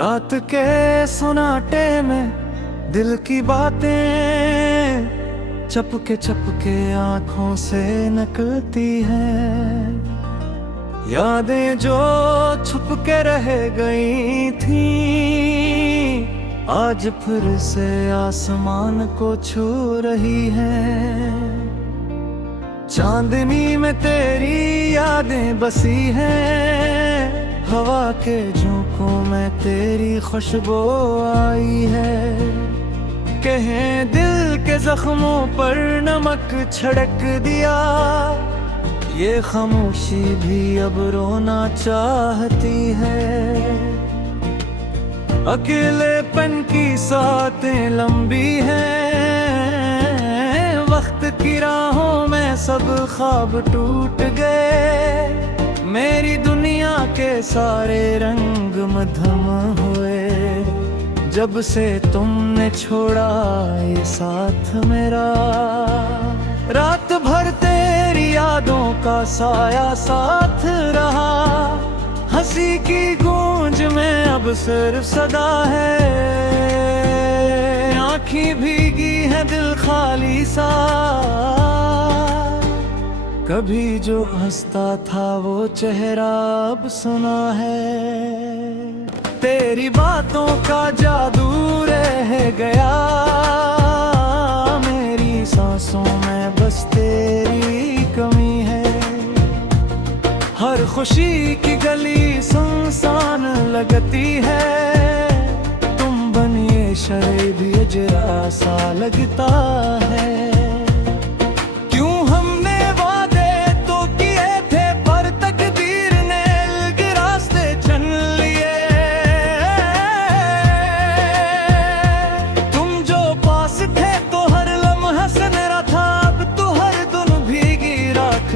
रात के सन्नाटे में दिल की बातें चपके आंखों से निकलती हैं। यादें जो छुप के रह गई थी आज फिर से आसमान को छू रही हैं। चांदनी में तेरी यादें बसी हैं, हवा के झोंकों में तेरी खुशबू आई है। कहें दिल के जख्मों पर नमक छिड़क दिया, ये खामोशी भी अब रोना चाहती है। अकेलेपन की सांसें लंबी हैं, वक्त की राहों में सब ख्वाब टूट गए। मेरी दुनिया के सारे रंग मध्यम हुए जब से तुमने छोड़ा ये साथ मेरा। रात भर तेरी यादों का साया साथ रहा, हंसी की गूंज में अब सिर्फ सदा है। आँखें भीगी है दिल खाली सा, कभी जो हंसता था वो चेहरा अब सुना है। तेरी बातों का जादू रह गया, मेरी सांसों में बस तेरी कमी है। हर खुशी की गली सुनसान लगती है, तुम बनिए शरीब ये जरा सा लगता है।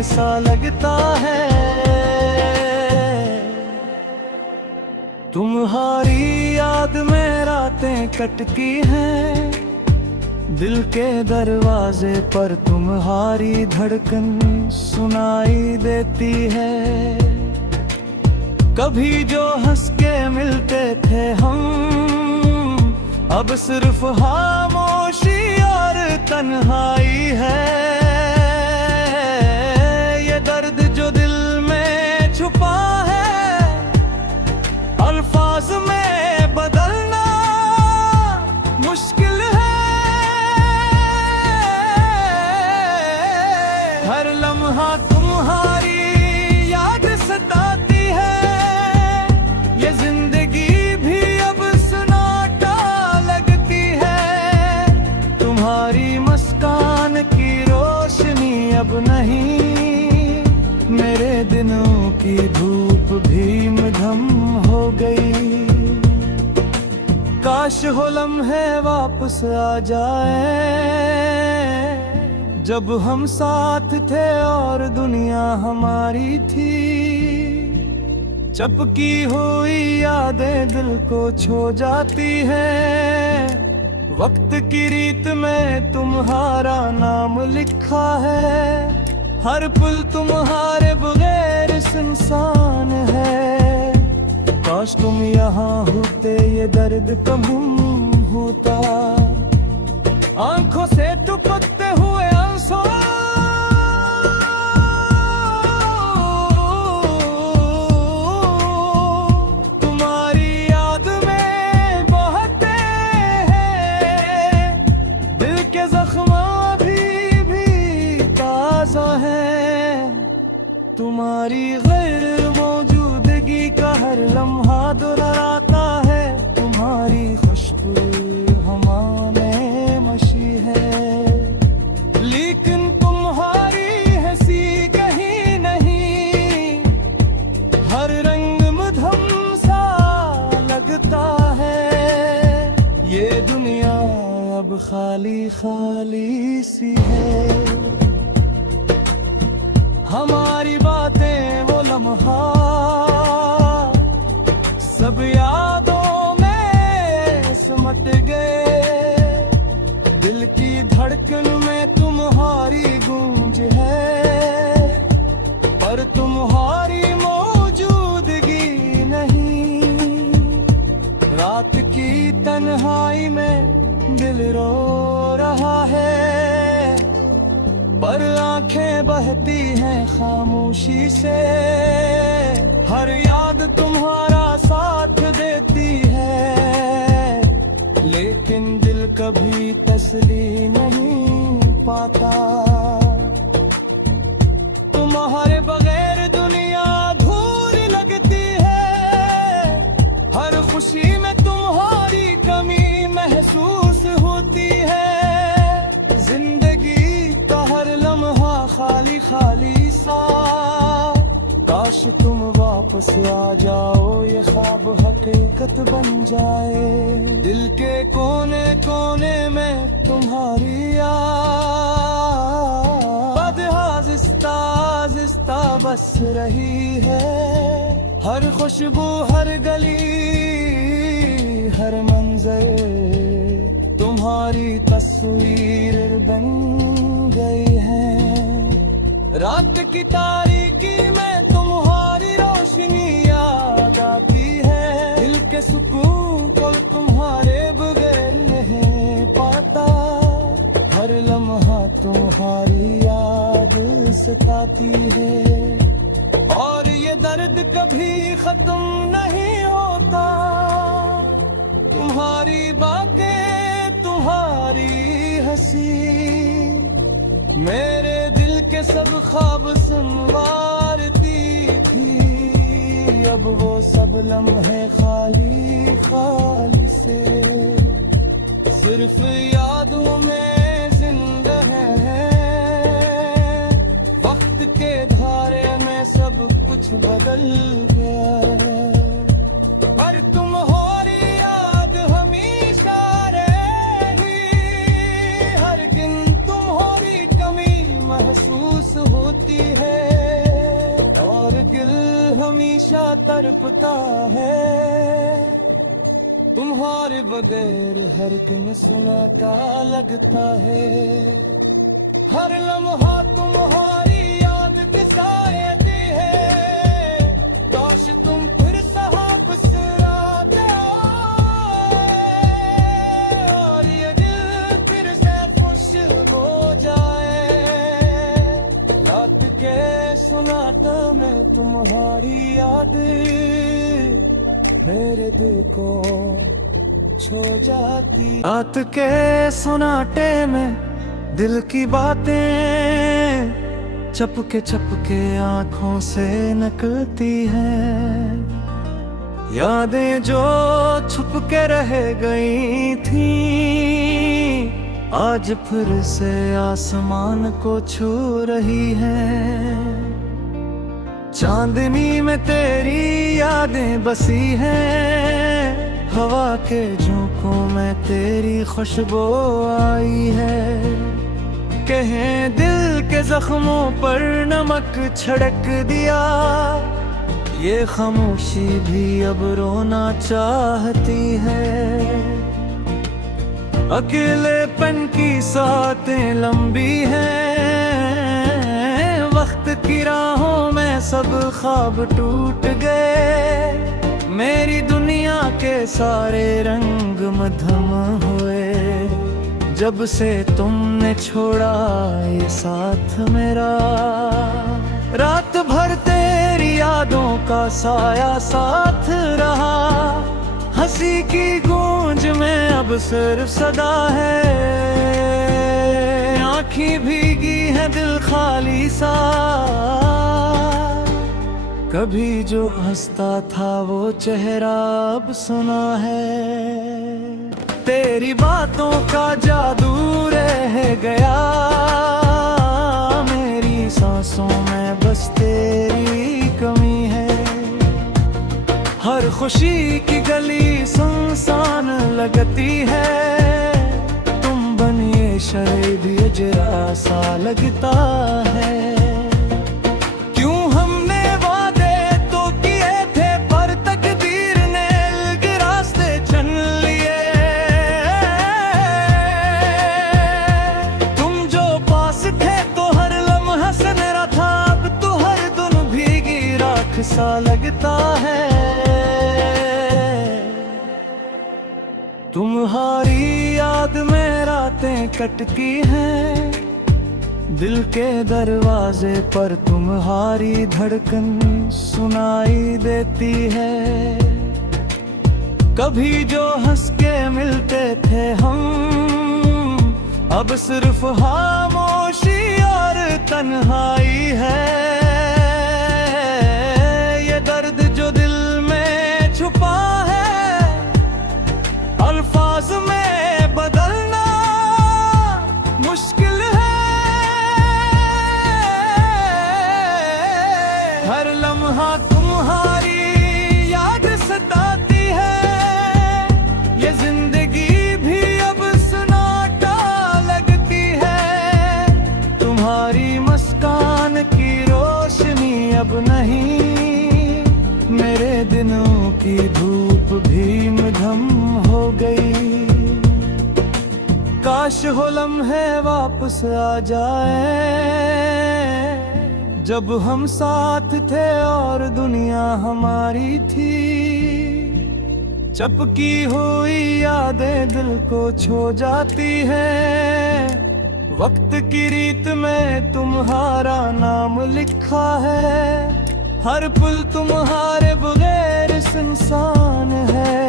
सा लगता है तुम्हारी याद में रातें कटती हैं, दिल के दरवाजे पर तुम्हारी धड़कन सुनाई देती है। कभी जो हंस के मिलते थे हम, अब सिर्फ खामोशी और तन्हाई है। अल्फाज में बदलना मुश्किल है, हर लम्हा तुम्हारी याद सताती है। ये जिंदगी भी अब सन्नाटा लगती है, तुम्हारी मुस्कान की रोशनी अब नहीं, मेरे दिनों की धूप भी मध्यम हो गई। काश हो लम्हे वापस आ जाए, जब हम साथ थे और दुनिया हमारी थी। चपकी हुई यादें दिल को छू जाती हैं, वक्त की रीत में तुम्हारा नाम लिखा है। हर पल तुम्हारे बगैर सुनसान है, काश तुम यहाँ होते ये दर्द कम होता। आंखों से टपकते हुए आंसू तुम्हारी याद में बहते हैं, दिल के जख्म अभी भी ताजा है। तुम्हारी गैर मौजूदगी का हर लम्हा दोहराता है, तुम्हारी खुशबू हवा में मशी है। लेकिन तुम्हारी हंसी कहीं नहीं, हर रंग मधुम सा लगता है। ये दुनिया अब खाली खाली सी है, हमारी बातें वो लम्हा सब यादों में सिमट गए। दिल की धड़कन में तुम्हारी गूंज है, पर तुम्हारी मौजूदगी नहीं। रो रहा है, पर आंखें बहती हैं खामोशी से। हर याद तुम्हारा साथ देती है, लेकिन दिल कभी तसल्ली नहीं पाता। तुम्हारे बगैर दुनिया अधूरी लगती है, हर खुशी में तुम्हारी कमी महसूस होती है। जिंदगी का हर लम्हा खाली खाली सा, काश तुम वापस आ जाओ, ये ख्वाब हकीकत बन जाए। दिल के कोने कोने में तुम्हारी याद आहिस्ता आहिस्ता बस रही है। हर खुशबू, हर गली, हर मंजर तुम्हारी तस्वीर बन गई है। रात की तारीकी में तुम्हारी रोशनी याद आती है। दिल के सुकून को तुम्हारे बगैर नहीं पाता। हर लम्हा तुम्हारी याद सताती है, और ये दर्द कभी खत्म नहीं होता। तुम्हारी बातें, तुम्हारी हंसी मेरे दिल के सब ख्वाब संवारती थी। अब वो सब लम्हे खाली खाली से, सिर्फ यादों में जिंदा है। वक्त के धारे में सब कुछ बदल गया, पर तुम्हारी याद हमेशा रहेगी। हर दिन तुम्हारी कमी महसूस होती है, और दिल हमेशा तड़पता है। तुम्हारे बगैर हर दिन सुनाता लगता है। हर लम्हा तुम्हारी याद के साए है। काश तुम फिर साहब सुराते और ये दिल फिर से खुश हो जाए। रात के सुनाता में तुम्हारी याद मेरे दिल को छो जाती। रात के सुनाटे में दिल की बातें चपके आंखों से निकलती हैं। यादें जो छुप के रह गई थी, आज फिर से आसमान को छू रही हैं। चांदनी में तेरी यादें बसी हैं, हवा के झोंकों में तेरी खुशबू आई है। कहें दिल के जख्मों पर नमक छिड़क दिया, ये खामोशी भी अब रोना चाहती है। अकेलेपन की सांसें लंबी हैं, वक्त की राहों में सब ख्वाब टूट गए। मेरी दुनिया के सारे रंग मध्यम हुए, जब से तुमने छोड़ा ये साथ मेरा। रात भर तेरी यादों का साया साथ रहा, हंसी की गूंज में अब सिर्फ सदा है। आँखें भीगी है दिल खाली सा, कभी जो हंसता था वो चेहरा अब सुना है। तेरी बातों का जादू रह गया, मेरी सांसों में बस तेरी कमी है। हर खुशी की गली सुनसान लगती है, तुम बनिए शायद ये जरा सा लगता है। क्यों हमने वादे तो किए थे, पर तकदीर ने अलग रास्ते चुन लिए। तुम जो पास थे तो हर लम्हा से मेरा था, अब तो हर दिन भीगी राख सा लगता है। तुम्हारी याद में खटखटती हैं, दिल के दरवाजे पर तुम्हारी धड़कन सुनाई देती है। कभी जो हंस के मिलते थे हम, अब सिर्फ खामोशी और तन्हाई है। ये दर्द जो दिल में छुपा है, अल्फाज में बदलना मुश्किल है। हर लम्हा तुम्हारी याद सताती है, ये जिंदगी भी अब सन्नाटा लगती है। तुम्हारी मुस्कान की रोशनी अब नहीं, मेरे दिनों की धूप भी मध्यम हो गई। काश हो लम्हे वापस आ जाए, जब हम साथ थे और दुनिया हमारी थी। चपकी हुई यादें दिल को छू जाती हैं, वक्त की रीत में तुम्हारा नाम लिखा है। हर पल तुम्हारे बगैर इंसान है।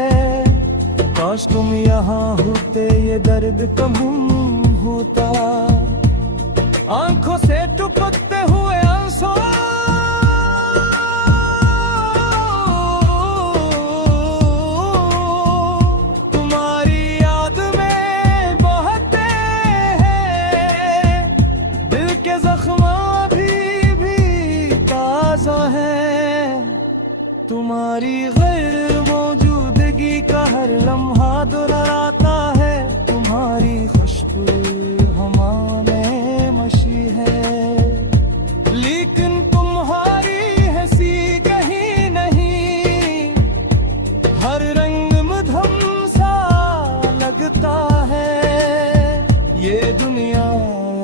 काश तुम यहाँ होते, ये दर्द कम होता। आंखों से टपकते हुए आंसू तुम्हारी याद में बहते हैं। दिल के जख्म भी ताजा है। तुम्हारी गैर मौजूदगी का हर लम्हा दोहराता है। तुम्हारी खुशबू हवा में मशी है, लेकिन तुम्हारी हंसी कहीं नहीं। हर रंग मधुम सा लगता है। ये दुनिया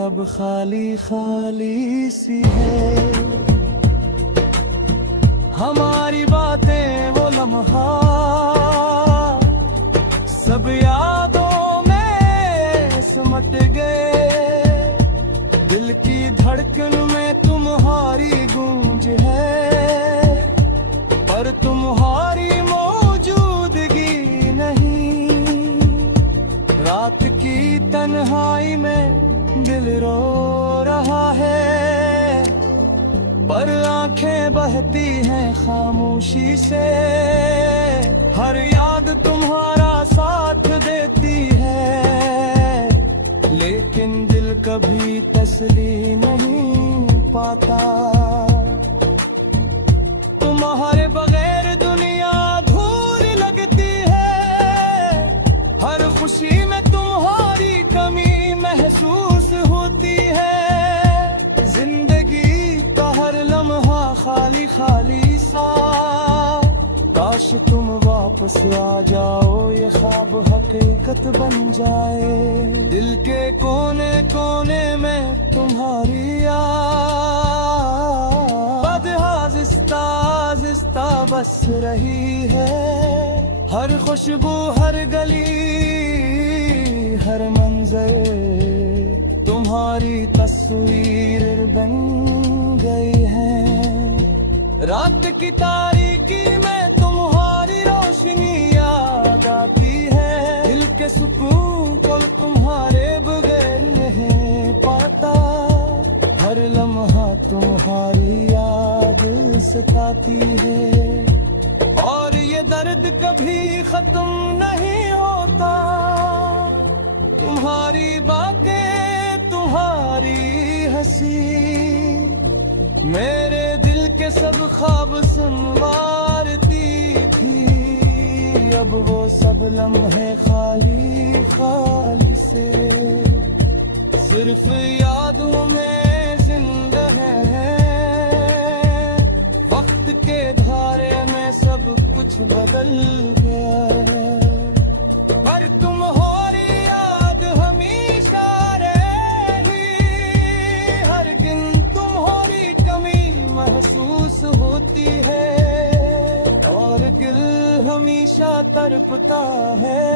अब खाली खाली सी है। हमारी बातें वो लम्हा सब यादों में सिमट गए। दिल की धड़कन में तुम्हारी गूंज है, पर तुम्हारी मौजूदगी नहीं। रात की तन्हाई में दिल रो रहा है, पर आंखें बहती हैं खामोशी से। हर याद तुम्हारा साथ देती है, लेकिन दिल कभी तसल्ली नहीं पाता। तुम्हारे बगैर दुनिया अधूरी लगती है। हर खुशी में तुम्हारी कमी महसूस होती है। जिंदगी का हर लम्हा खाली खाली सा। काश तुम वापस आ जाओ, ये ख्वाब हकीकत बन जाए। दिल के कोने कोने में तुम्हारी याद आहिस्ता बस रही है। हर खुशबू, हर गली, हर मंजर तुम्हारी तस्वीर बन गई है। रात की तारीकी में तुम्हारी रोशनी याद आती है। दिल के सुकून को तुम्हारे बगैर नहीं पाता। हर लम्हा तुम्हारी याद सताती है, और ये दर्द कभी खत्म नहीं होता। तुम्हारी बातें, तुम्हारी हंसी मेरे दिल के सब ख्वाब संवारती थी। अब वो सब लम्हे खाली खाली से सिर्फ यादों में जिंदा है। वक्त के धारे में सब कुछ बदल गया है, पर तुम्हारी याद हमेशा रहेगी। हर दिन तुम्हारी कमी महसूस होती है, और दिल हमेशा तड़पता है।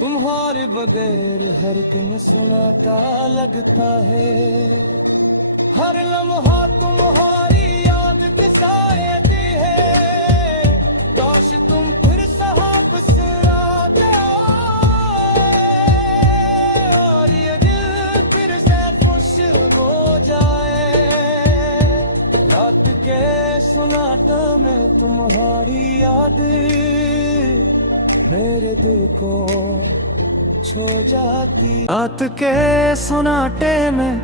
तुम्हारे बगैर हर दिन सुनाता लगता है, हर लम्हा तुम्हारी याद के साए दी है। काश तुम फिर साहब से आ जाओ और ये दिल फिर से खुश हो जाए। रात के सुनाता में तुम्हारी याद मेरे दिल को छो जाती। रात के सुनाटे में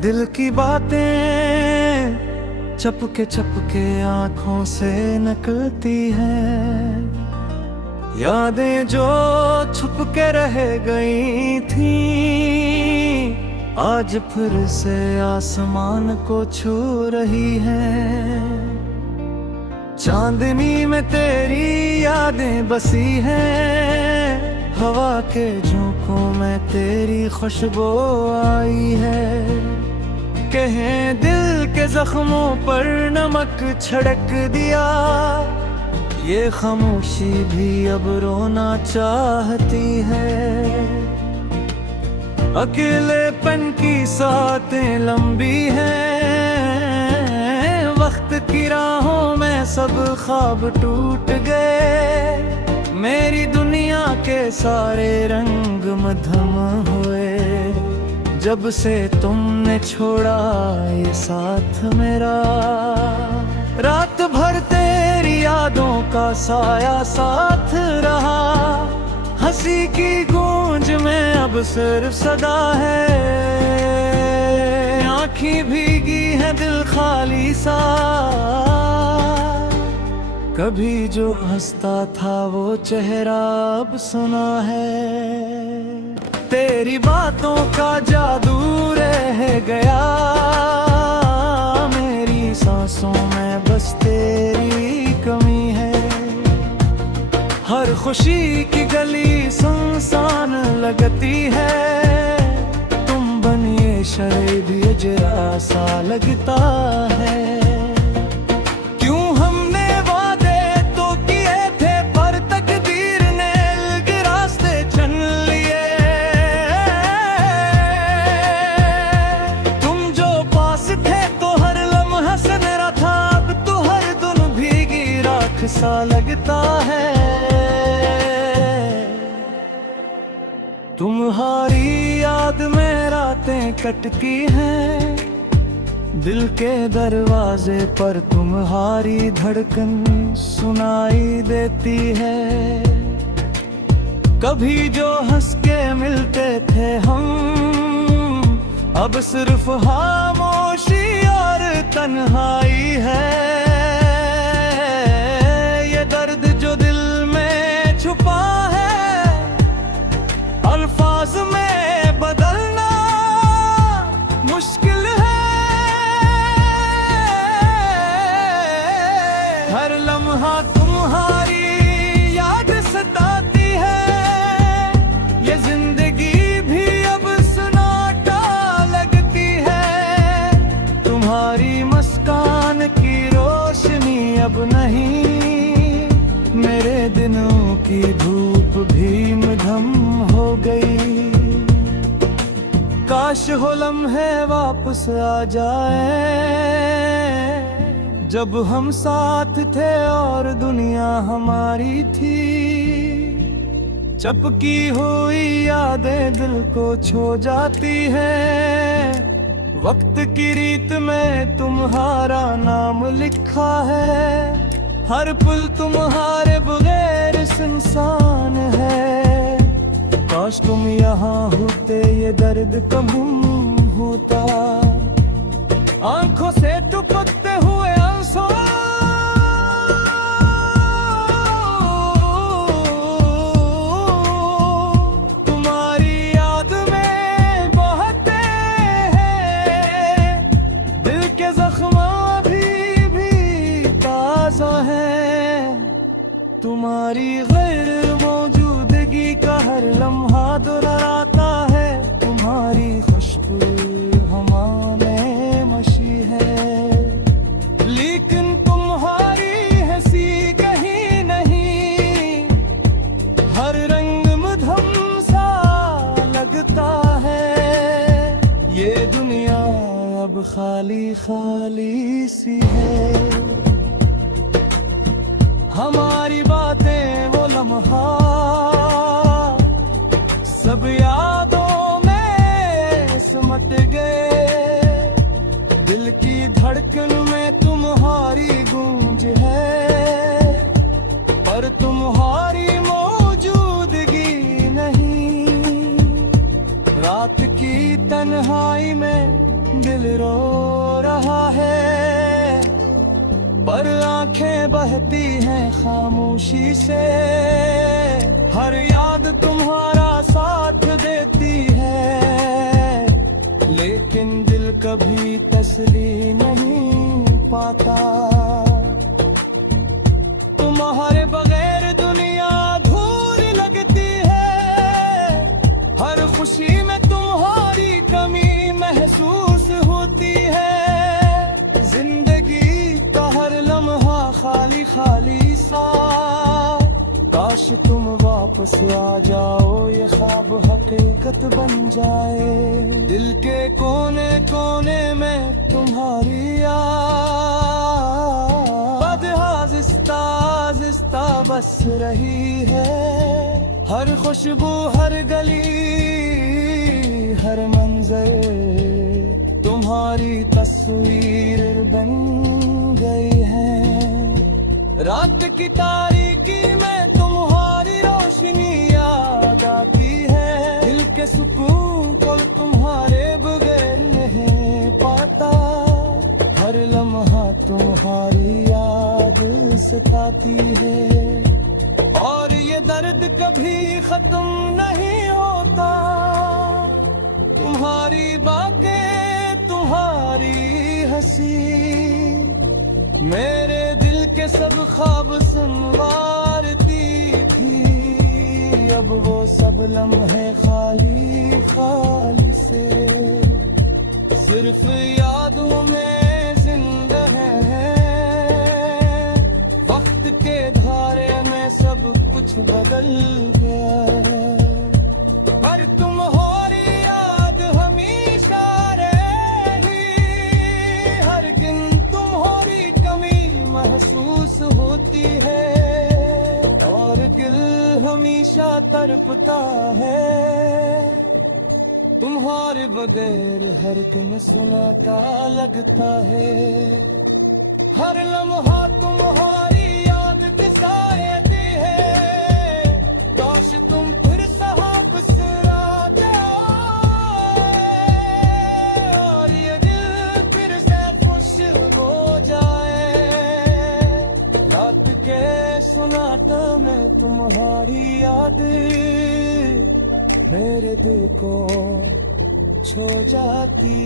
दिल की बातें चपके आंखों से निकलती हैं। यादें जो छुप के रह गई थी, आज फिर से आसमान को छू रही हैं। चांदनी में तेरी यादें बसी हैं, हवा के झोंकों में तेरी खुशबू आई है। कहें दिल के जख्मों पर नमक छिड़क दिया, ये खामोशी भी अब रोना चाहती है। अकेलेपन की सांसें लंबी हैं, वक्त की राहों में सब ख्वाब टूट गए। मेरी दुनिया के सारे रंग मधम हुए, जब से तुमने छोड़ा ये साथ मेरा। रात भर तेरी यादों का साया साथ रहा, हंसी की गूंज में अब सिर्फ सदा है। आँखें भीगी है दिल खाली सा, कभी जो हंसता था वो चेहरा अब सुना है। तेरी बातों का जादू रह गया, मेरी सांसों में बस तेरी कमी है। हर खुशी की गली सुनसान लगती है, तुम बनिए शराब जरा सा लगता है। क्यों हमने वादे तो किए थे, पर तकदीर ने अलग रास्ते चुन लिए। तुम जो पास थे तो हर लम्हा सनरा था, अब तो हर दिन भीगी राख सा लगता है। तुम्हारी याद में रातें कटती हैं, दिल के दरवाजे पर तुम्हारी धड़कन सुनाई देती है। कभी जो हंस के मिलते थे हम, अब सिर्फ खामोशी और तन्हाई है। ये दर्द जो दिल में छुपा है, अल्फाज में बदलना मुश्किल है। हर लम्हा तुम्हारी याद सताती है, ये जिंदगी भी अब सन्नाटा लगती है। तुम्हारी मुस्कान की रोशनी अब नहीं, मेरे दिनों की धूप भी मधम हो गई। काश हो लम्हे वापस आ जाए, जब हम साथ थे और दुनिया हमारी थी। चपकी हुई यादें दिल को छो जाती हैं, वक्त की रीत में तुम्हारा नाम लिखा है। हर पुल तुम्हारे बगैर सुनसान है, काश तुम यहाँ होते ये दर्द कम होता। आंखों से टपकते हुए आंसू तुम्हारी याद में बहते हैं, दिल के जख्म भी ताजा है। तुम्हारी गैर मौजूदगी का हर लम्हा दोहराता है, तुम्हारी खुशबू हवा में मशी है। अब खाली खाली सी है। हमारी बातें वो लम्हा सब यादों में सिमट गए। दिल की धड़कन में तुम्हारी गूंज है, पर तुम्हारी मौजूदगी नहीं। रात की तन्हाई में दिल रो रहा है, पर आंखें बहती हैं खामोशी से। हर याद तुम्हारा साथ देती है, लेकिन दिल कभी तसल्ली नहीं पाता। तुम्हारे बगैर दुनिया अधूरी लगती है। हर खुशी में तुम्हारी कमी महसूस होती है। जिंदगी का हर लम्हा खाली खाली सा। काश तुम वापस आ जाओ, ये ख्वाब हकीकत बन जाए। दिल के कोने कोने में तुम्हारी याद आहिस्ता आहिस्ता बस रही है। हर खुशबू, हर गली, हर मंजर तुम्हारी तस्वीर बन गई है। रात की तारीकी में तुम्हारी रोशनी याद आती है। दिल के सुकून को तुम्हारे बगैर नहीं पाता। हर लम्हा तुम्हारी याद सताती है, और ये दर्द कभी खत्म नहीं होता। तुम्हारी बातें, तुम्हारी हंसी मेरे दिल के सब ख्वाब संवारती थी। अब वो सब लम्हे खाली खाली से सिर्फ यादों में जिंदा है। वक्त के धारे में सब कुछ बदल गया है, पर तुम्हारी याद हमेशा रहेगी। हर दिन तुम्हारी कमी महसूस होती है, और दिल हमेशा तड़पता है। तुम्हारे बगैर हर तुम सुनाता लगता है। हर लम्हा तुम्हारी याद दिखाती है। काश तुम फिर साहब आ जाओ, और ये दिल फिर से खुश हो जाए। रात के सुनाता में तुम्हारी याद मेरे दिल को छो जाती।